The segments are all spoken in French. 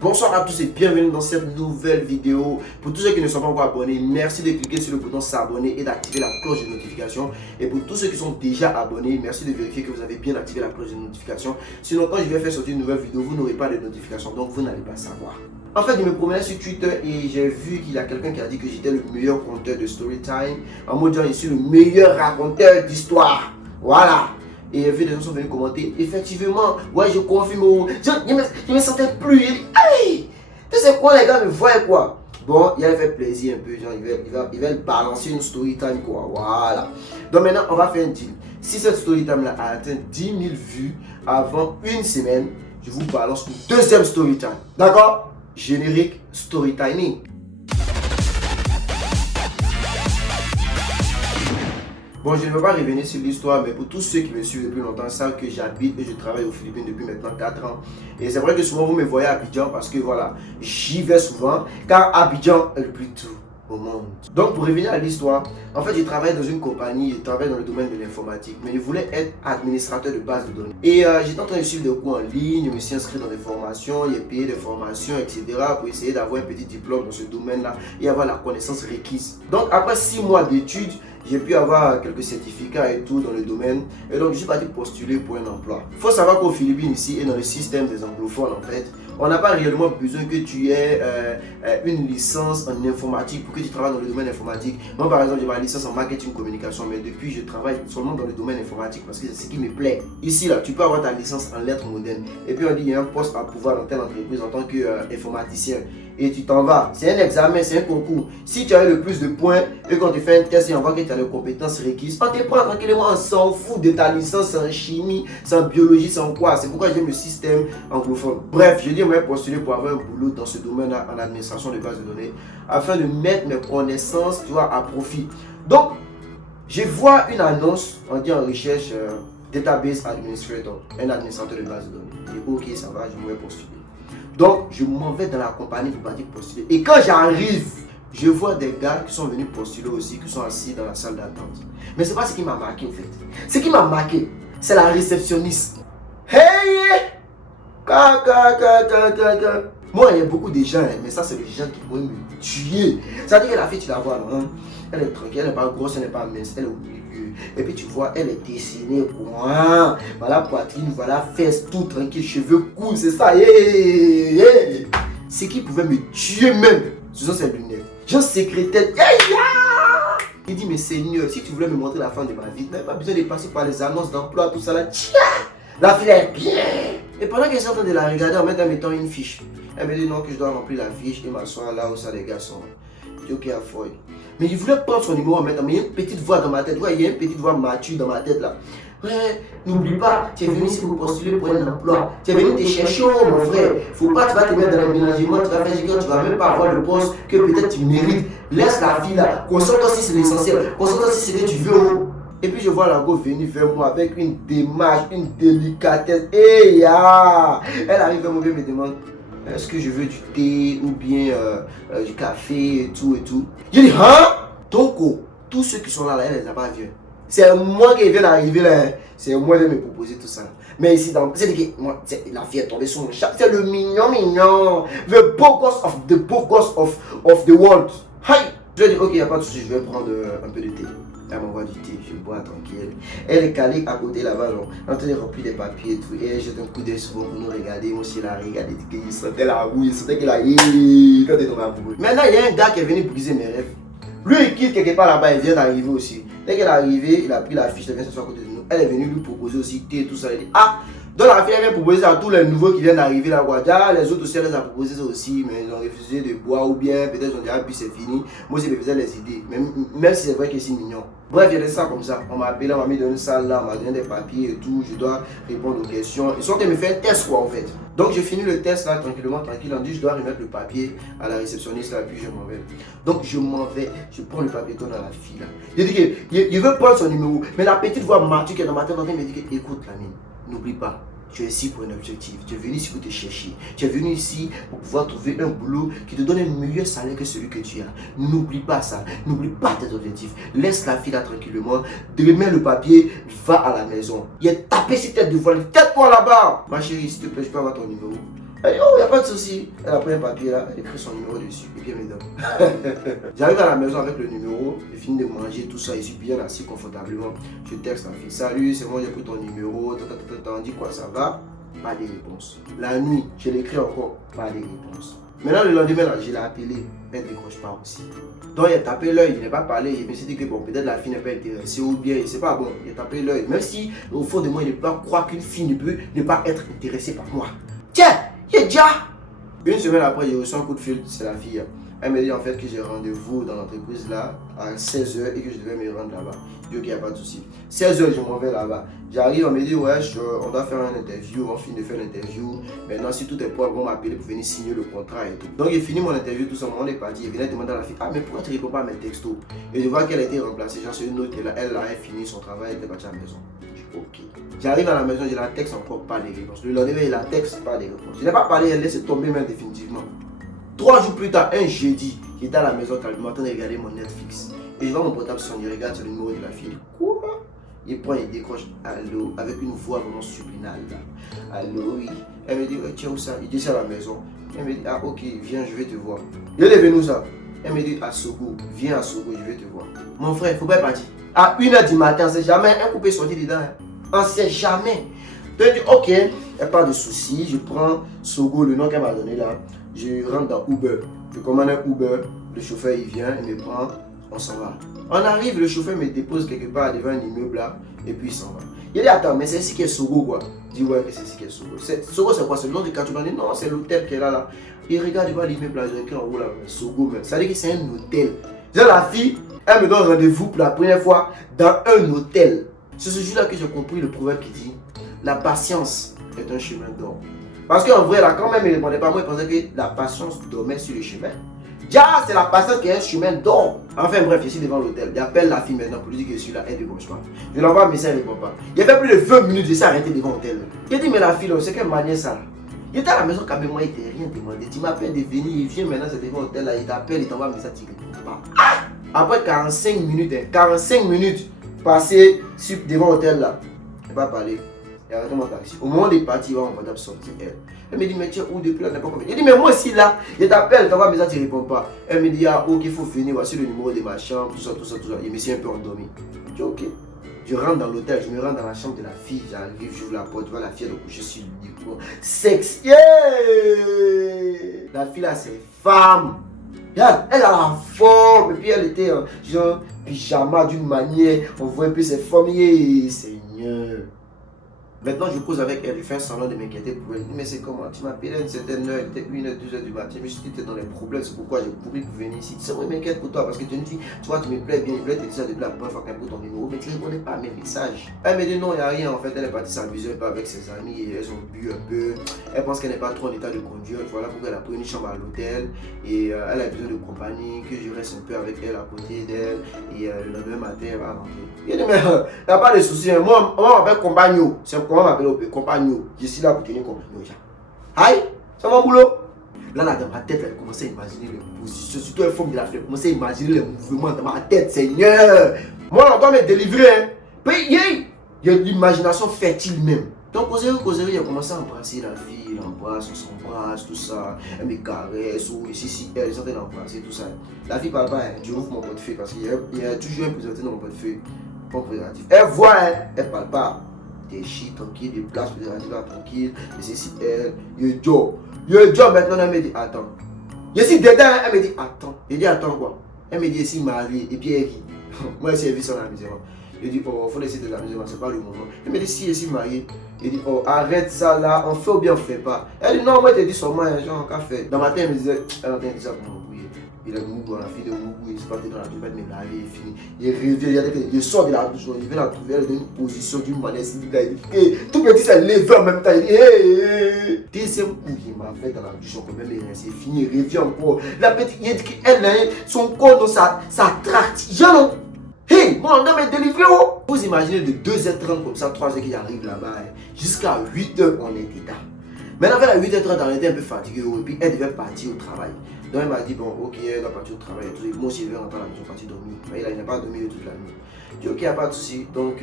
Bonsoir à tous et bienvenue dans cette nouvelle vidéo. Pour tous ceux qui ne sont pas encore abonnés, merci de cliquer sur le bouton s'abonner et d'activer la cloche de notification. Et pour tous ceux qui sont déjà abonnés, merci de vérifier que vous avez bien activé la cloche de notification. Sinon, quand je vais faire sortir une nouvelle vidéo, vous n'aurez pas de notification, donc vous n'allez pas savoir. En fait, je me promenais sur Twitter et j'ai vu qu'il y a quelqu'un qui a dit que j'étais le meilleur conteur de Storytime. En mode genre, je suis le meilleur raconteur d'histoire. Voilà. Et vu des gens sont venus commenter, effectivement, ouais, je confirme. Je me sentais plus. Aïe! Tu sais quoi, les gars me voient quoi? Bon, il a fait plaisir un peu, genre, il va balancer une story time, quoi. Voilà. Donc maintenant, on va faire un deal. Si cette story time là a atteint 10 000 vues avant une semaine, je vous balance une deuxième story time. D'accord? Générique story timing. Bon, je ne vais pas revenir sur l'histoire, mais pour tous ceux qui me suivent depuis longtemps, savent que j'habite et je travaille aux Philippines depuis maintenant 4 ans. Et c'est vrai que souvent vous me voyez à Abidjan parce que voilà, j'y vais souvent, car Abidjan est le plus tout au monde. Donc pour revenir à l'histoire, en fait je travaille dans une compagnie, je travaille dans le domaine de l'informatique, mais je voulais être administrateur de base de données. Et j'étais en train de suivre des cours en ligne, je me suis inscrit dans des formations, j'ai payé des formations, etc. pour essayer d'avoir un petit diplôme dans ce domaine-là et avoir la connaissance requise. Donc après 6 mois d'études, j'ai pu avoir quelques certificats et tout dans le domaine. Et donc, je suis parti postuler pour un emploi. Il faut savoir qu'aux Philippines, ici, et dans le système des anglophones, en fait, on n'a pas réellement besoin que tu aies une licence en informatique pour que tu travailles dans le domaine informatique. Moi, par exemple, j'ai ma licence en marketing communication, mais depuis, je travaille seulement dans le domaine informatique parce que c'est ce qui me plaît. Ici, là, tu peux avoir ta licence en lettres modernes. Et puis, on dit qu'il y a un poste à pouvoir dans telle entreprise en tant qu'informaticien. Et tu t'en vas. C'est un examen, c'est un concours. Si tu as eu le plus de points et quand tu fais un test et on voit que tu as les compétences requises, on te prend tranquillement, on s'en fout de ta licence en chimie, sans biologie, sans quoi. C'est pourquoi j'aime le système anglophone. Bref, je dis, on va postuler pour avoir un boulot dans ce domaine en administration de base de données afin de mettre mes connaissances, tu vois, à profit. Donc, je vois une annonce, on dit en recherche Database Administrator, un administrateur de base de données. Je dis, ok, ça va, je vais postuler. Donc, je m'en vais dans la compagnie pour partir postuler. Et quand j'arrive, je vois des gars qui sont venus postuler aussi, qui sont assis dans la salle d'attente. Mais c'est pas ce qui m'a marqué en fait. Ce qui m'a marqué, c'est la réceptionniste. Hey! Moi, il y a beaucoup de gens, mais ça, c'est les gens qui pourraient me tuer. Ça veut dire que la fille, tu la vois, non? Elle est tranquille, elle n'est pas grosse, elle n'est pas mince, elle est au milieu. Et puis tu vois, elle est dessinée, quoi. Voilà poitrine, voilà fesse, tout tranquille, cheveux courts, c'est ça. Ce qui pouvait me tuer même, ce sont ses lunettes. Genre secrétaire. Il dit, mais Seigneur, si tu voulais me montrer la fin de ma vie, tu n'avais pas besoin de passer par les annonces d'emploi, tout ça là. Tiens, la fille est bien. Et pendant que j'étais en train de la regarder en mettant une fiche, elle me dit non, que je dois remplir la fiche et m'asseoir là où ça les gars sont. Je dis ok, à feuille. Mais il voulait prendre son numéro en mettant, mais il y a une petite voix dans ma tête. Ouais, il y a une petite voix mature dans ma tête là. Ouais, n'oublie pas, tu es venu ici pour postuler pour un emploi. Tu es venu te chercher, oh, mon frère. Faut pas, tu vas te mettre dans l'aménagement, tu vas faire que tu vas même pas avoir le poste que peut-être tu mérites. Laisse la fille là. Concentre-toi si c'est l'essentiel. Concentre-toi si c'est ce que tu veux. Oh. Et puis je vois la go venir vers moi avec une démarche, une délicatesse. Elle arrive vers moi et me demande est-ce que je veux du thé ou bien du café et tout et tout. Je dis hein? Donc tous ceux qui sont là, elle les a pas vus. C'est moi qui viens d'arriver là. C'est moi qui vais me proposer tout ça. Mais ici, c'est que moi, la fille est tombée sur mon chat. C'est le mignon. The bogus of the world. Hi! Je dis ok, il n'y a pas de souci, je vais prendre un peu de thé. Elle m'envoie du thé, je bois tranquille. Elle est calée à côté là-bas, en train de remplir des papiers et tout. Et elle jette un coup d'œil souvent pour nous regarder. Moi aussi, elle a regardé, il sentait la rouille, il sentait qu'il a quand elle est tombée amoureux. Maintenant, il y a un gars qui est venu briser mes rêves. Lui, il quitte quelque part là-bas, il vient d'arriver aussi. Dès qu'elle est arrivée, il a pris la fiche, elle vient s'asseoir à côté de nous. Elle est venue lui proposer aussi thé et tout ça. Elle dit ah! Donc la fille elle vient proposer à tous les nouveaux qui viennent d'arriver là. Les autres aussi, elle les a proposé ça aussi, mais ils ont refusé de boire ou bien peut-être ils ont dit ah puis c'est fini. Moi aussi, je me faisais les idées, même si c'est vrai que c'est mignon. Bref, il y a des ça comme ça. On m'a appelé, on m'a mis dans une salle là, on m'a donné des papiers et tout. Je dois répondre aux questions. Ils sont en train de me faire un test quoi en fait. Donc j'ai fini le test là tranquillement, tranquille. On dit je dois remettre le papier à la réceptionniste là, puis je m'en vais. Donc je m'en vais, je prends le papier dans la fille là. Il dit qu'il veut prendre son numéro, mais la petite voix mature qui est dans ma tête en train me dit que écoute Lamine, n'oublie pas. Tu es ici pour un objectif, tu es venu ici pour te chercher, tu es venu ici pour pouvoir trouver un boulot qui te donne un meilleur salaire que celui que tu as. N'oublie pas ça, n'oublie pas tes objectifs. Laisse la fille là tranquillement, remets le papier, va à la maison. Il a tapé ses têtes de voile, tête-toi là-bas. Ma chérie, s'il te plaît, je peux avoir ton numéro. Elle dit, oh, il n'y a pas de souci. Elle a pris un papier là, elle écrit son numéro dessus et puis elle me donne. J'arrive à la maison avec le numéro, j'ai fini de manger, tout ça, je suis bien assis confortablement. Je texte la fille, salut, c'est moi, j'ai pris ton numéro, on dit quoi, ça va? Pas de réponse. La nuit, je l'écris encore, pas de réponse. Maintenant, le lendemain, là, je l'ai appelé, elle ne décroche pas aussi. Donc, il a tapé l'œil, il n'a pas parlé, il me suis dit que bon, peut-être la fille n'est pas intéressée ou bien, je ne sais pas, bon, il a tapé l'œil. Même si, au fond de moi, il ne peut pas croire qu'une fille ne peut ne pas être intéressée par moi. Tiens, il est déjà. Une semaine après, j'ai reçu un coup de fil, c'est la fille. Elle me dit en fait que j'ai rendez-vous dans l'entreprise là à 16h et que je devais me rendre là-bas. Je dis ok, il n'y a pas de souci. 16h, je m'en vais là-bas. J'arrive, on me dit ouais, on doit faire une interview, on finit de faire l'interview. Maintenant, si tout est prêt, on va m'appeler pour venir signer le contrat et tout. Donc, j'ai fini mon interview, tout ça, on est parti. Il venait demander à la fille, ah, mais pourquoi tu ne réponds pas à mes textos? Et je vois qu'elle a été remplacée, genre c'est une autre, elle a fini son travail, elle était partie à la maison. Ok. J'arrive à la maison, je la texte encore pas les réponses. Le lendemain, il la texte pas les réponses. Je n'ai pas parlé, elle laisse tomber même définitivement. 3 jours plus tard, un jeudi, j'étais à la maison calmement en train de regarder mon Netflix. Et je vois mon portable sonner, je regarde sur le numéro de la fille. Quoi? Il prend et décroche allô avec une voix vraiment subliminale. Allô, oui. Elle me dit, ouais, tiens où ça? Il dit c'est à la maison. Elle me dit, ah ok, viens, je vais te voir. Il est venu où ça? Elle me dit, à Sogo, viens à Sogo, je vais te voir. Mon frère, il ne faut pas partir. À 1h du matin, c'est jamais un coupé sorti dedans. On ne sait jamais. Donc, je dis, ok, il n'y a pas de souci. Je prends Sogo, le nom qu'elle m'a donné là. Je rentre dans Uber. Je commande un Uber. Le chauffeur, il vient, il me prend. On s'en va. On arrive, le chauffeur me dépose quelque part devant un immeuble là. Et puis il s'en va. Il dit, attends, mais c'est ici qui est Sogo quoi. Je dis, ouais, c'est ici qui est Sogo. Sogo, c'est quoi? C'est le nom du quartier. Il dit, non, c'est l'hôtel qui est là. Il regarde devant l'immeuble là. J'ai écrit en haut là. Sogo, même. Ça veut dire que c'est un hôtel. J'ai la fille, elle me donne rendez-vous pour la première fois dans un hôtel. C'est ce jour-là que j'ai compris le proverbe qui dit, la patience est un chemin d'or. Parce qu'en vrai, là, quand même, il ne répondait pas, moi, il pensait que la patience dormait sur le chemin. Déjà, c'est la patience qui est un chemin d'or. Enfin, bref, je suis devant l'hôtel. J'appelle la fille maintenant pour lui dire que je suis là, elle ne décroche pas. Je lui envoie un message, elle ne répond pas. Il y a fait plus de 20 minutes, je suis arrêté devant l'hôtel. J'ai dit, mais la fille, c'est quelle manière ça? Il était à la maison quand même, moi, il ne t'a rien demandé. Tu m'appelles de venir, il vient maintenant, c'est devant l'hôtel, là, il t'appelle, il t'envoie un message, tu ne réponds pas. Ah! Après 45 minutes, 45 minutes passées devant l'hôtel là, je n'ai pas parlé. Il a arrêté mon taxi. Au moment des parties, il va mon portable sortir. Elle me dit, mais tiens, où depuis là, n'est pas compris. Il dit, mais moi aussi là, je t'appelle, t'envoie un message, tu ne réponds pas. Elle me dit, ah, ok, il faut venir, voici le numéro de ma chambre, tout ça, tout ça, tout ça. Je me suis un peu endormi. Je dis, ok. Je rentre dans l'hôtel, je me rends dans la chambre de la fille, j'arrive, j'ouvre la porte, je vois la fille de coucher sur le lit. Sexe, yeah! La fille là, c'est femme. Regarde, elle a la forme, et puis elle était en genre pyjama d'une manière, on voit un peu ses formes, Seigneur. Maintenant, je cause avec elle, je fais un semblant de m'inquiéter pour elle. Mais c'est comment? Tu m'appelles à une certaine heure, il était 1h, 2h du matin. Je me suis dit que tu es dans les problèmes, c'est pourquoi j'ai couru pour venir ici. Tu sais, moi, je m'inquiète pour toi parce que tu me dis, tu vois, tu me plais bien, je voulais te dire ça depuis la première fois qu'elle pose ton numéro, mais tu ne répondais pas à mes messages. Elle me dit non, il n'y a rien. En fait, elle est partie s'amuser un peu avec ses amis et elles ont bu un peu. Elle pense qu'elle n'est pas trop en état de conduire. Voilà pourquoi elle a pris une chambre à l'hôtel et elle a besoin de compagnie, que je reste un peu avec elle à côté d'elle. Et le lendemain matin, elle va rentrer. Il dit, mais il n'y a pas de souci. Moi, on m'appelle compagnon. C'est comment on m'appelle au compagnon. Je suis là pour tenir compagnon. Aïe, c'est mon boulot. Là, dans ma tête, elle commençait à imaginer les positions. Surtout une forme de la fleur. Elle commençait à imaginer les mouvements dans ma tête, Seigneur. Moi, on doit me délivrer. Hein. Il y a l'imagination fertile même. Donc, causerie, il a commencé à embrasser la fille. Il l'embrasse, on s'embrasse, tout ça. Elle me caresse, ou ici, elle est en train d'embrasser, tout ça. La fille, papa, je ouvre mon portefeuille parce qu'il y a toujours un préservatif dans mon portefeuille. Mon préservatif. Elle voit, hein, elle parle pas. Des shit tranquille, des places préservatives là tranquille. Et c'est si elle, il job maintenant, elle me dit, attends. Je suis dedans, elle me dit, attends. Je dis, attends quoi? Elle me dit, si mariée, et puis elle rit. Moi, elle vit sur la maison. Je dis, oh, il faut laisser de la maison, c'est pas le moment. Elle me dit, si je suis mariée. Je dis, oh, arrête ça là, on fait ou bien on fait pas. Elle dit, non, moi, je te dis seulement, genre, on fait. Dans ma tête, elle me disait, elle entend ça pour m'embrouiller. Il a Mougou, la fille de Mougou, il se battait dans la douche, il me laver, il finit. Il revient, il sort de la douche, il vient la trouver, elle donne une position d'une manière si il dit, hey, tout petit s'est levé en même temps, il dit, hey. Deuxième coup, il m'a fait dans la douche, on peut même c'est fini, il revient encore. La petite, il dit qu'elle, son corps, ça tracte. Genre, hey, moi, on a délivré. Vous imaginez de 2h30 comme ça, 3h qui arrive là-bas, jusqu'à 8h, on était là. Maintenant, vers 8h30, on était un peu fatigué, et puis elle devait partir au travail. Donc elle m'a dit, bon, ok, elle va partir au travail. Moi aussi, je vais rentrer à la maison, partir dormir. Mais il n'a pas dormi toute la nuit. Je dis, ok, il n'y a pas de souci. Donc,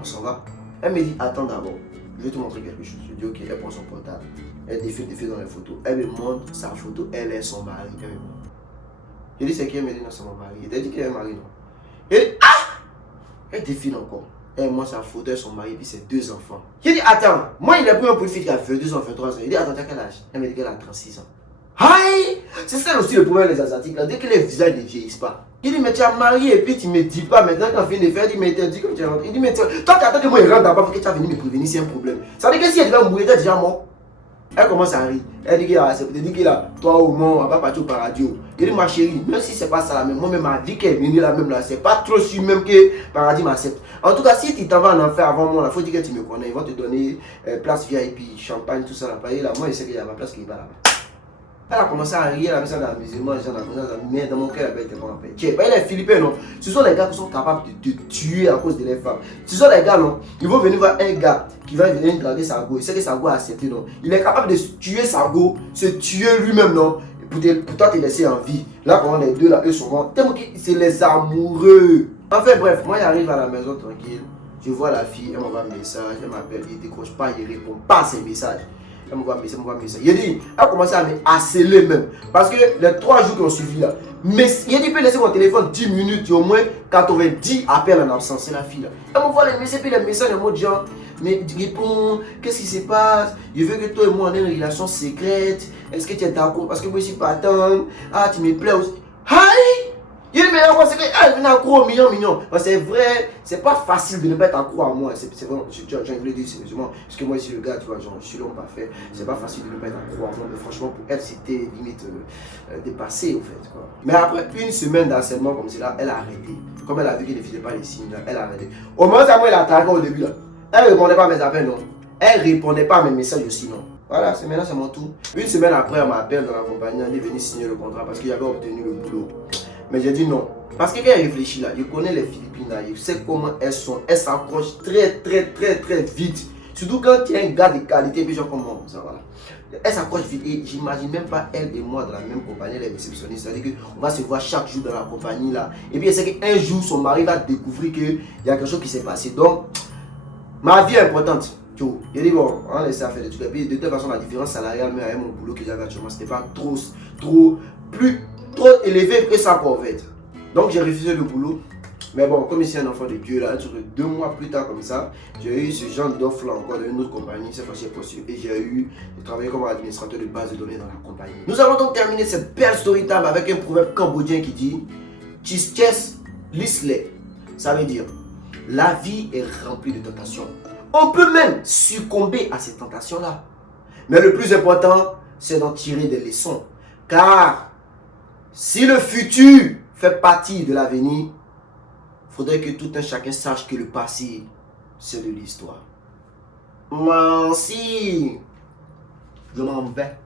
on s'en va. Elle me dit, attends d'abord, je vais te montrer quelque chose. Je dis, ok, elle prend son portable. Elle défile dans les photos. Elle me montre sa photo, elle est son mari. Elle me montre. Je dis, c'est qui? Elle me dit, non, c'est mon mari. Elle dit qu'elle est mariée, non. Et elle défile encore. Elle montre sa photo, elle est son mari, et puis ses 2 enfants. Je dis, attends, moi il a pris un profil qui a 22 ans, 23 ans. Il dit, attends, t'as quel âge? Elle me dit qu'elle a 36 ans. Aïe! C'est ça aussi le problème des Asiatiques, là. Dès que les visages ne vieillissent pas. Il dit, mais tu as marié et puis tu me dis pas maintenant quand on finit de faire, il dit, mais tu as dit que tu es rentré. Il dit, mais toi, tu attends que moi il rentre d'abord parce que tu as venu me prévenir si y a un problème. Ça veut dire que si elle devait mourir, tu es déjà mort. Elle commence à rire. Elle dit qu'il a, toi au moins, on va pas partir au paradis. Il dit, ma chérie, même si c'est pas ça la même, moi-même, ma vie qu'elle est venue là même là, c'est pas trop sûr même que paradis m'accepte. En tout cas, si tu t'en vas en enfer avant moi, il faut dire que tu me connais. Ils vont te donner place VIP, champagne, tout ça là. Là, moi, je sais qu'il y a ma place qui est là-bas. Elle a commencé à rire, elle a mis ça dans la musulman, mais dans mon cœur, elle était pas en paix. Les Philippins, non, ce sont les gars qui sont capables de te tuer à cause de les femmes. Ce sont les gars, non, ils vont venir voir un gars qui va venir draguer sa go. Il sait que sa go a accepté, non. Il est capable de tuer sa go, se tuer lui-même, non, pour toi te laisser en vie. Là, pendant les deux, là, eux sont morts. C'est les amoureux. Enfin, bref, moi, j'arrive à la maison tranquille. Je vois la fille, elle m'envoie un message, elle m'appelle, il ne décroche pas, il ne répond pas à ses messages. Elle m'envoie un message. Il dit, elle a commencé à me harceler même. Parce que les 3 jours qui ont suivi là, mais il dit, peut laisser mon téléphone 10 minutes, au moins 90 appels en absence. C'est la fille là. Elle m'envoie les messages, puis les messages en mode genre, mais réponds, qu'est-ce qui se passe? Je veux que toi et moi on ait une relation secrète. Est-ce que tu es d'accord? Parce que moi je suis pas attendre. Ah, tu me plais aussi. Aïe! Il dit, mais c'est qu'elle vient accro mignon. C'est vrai, c'est pas facile de ne pas être accro à moi. C'est vraiment, j'ai envie de dire sérieusement, parce que moi, je suis le gars, tu vois, genre, je suis l'homme parfait. C'est pas facile de ne pas être accro à moi, mais franchement, pour elle, c'était limite dépassé, en fait. Quoi. Mais après une semaine d'harcèlement comme cela, elle a arrêté. Comme elle a vu qu'il ne faisait pas les signes, là, elle a arrêté. Au moins, ça, moi, elle a attaqué au début, là. Elle répondait pas à mes appels, non. Elle répondait pas à mes messages aussi, non. Voilà, maintenant, c'est mon tour. Une semaine après, elle m'appelle dans la compagnie, elle est venue signer le contrat parce qu'il avait obtenu le boulot. Mais j'ai dit non. Parce que quand elle réfléchit là, je connais les Philippines là, je sais comment elles sont. Elles s'accrochent très vite. Surtout quand tu es un gars de qualité, puis genre comment ça voilà. Elles s'accrochent vite et j'imagine même pas elle et moi dans la même compagnie, elle est réceptionniste. C'est-à-dire qu'on va se voir chaque jour dans la compagnie là. Et puis elle sait qu'un jour son mari va découvrir qu'il y a quelque chose qui s'est passé. Donc, ma vie est importante. Je dis bon, on laisse ça faire des trucs. Et puis de toute façon, la différence salariale, mais avec mon boulot que j'avais actuellement, c'était pas trop élevé que ça en fait. Donc j'ai refusé le boulot. Mais bon, comme ici un enfant de Dieu là, 2 mois plus tard comme ça, j'ai eu ce genre d'offre là encore dans une autre compagnie, cette fois-ci possible. Et j'ai travaillé comme administrateur de base de données dans la compagnie. Nous allons donc terminer cette belle story time avec un proverbe cambodgien qui dit Chisches lisle. Ça veut dire la vie est remplie de tentations. On peut même succomber à ces tentations là. Mais le plus important, c'est d'en tirer des leçons. Car si le futur fait partie de l'avenir, il faudrait que tout un chacun sache que le passé, c'est de l'histoire. Merci. Je m'en vais.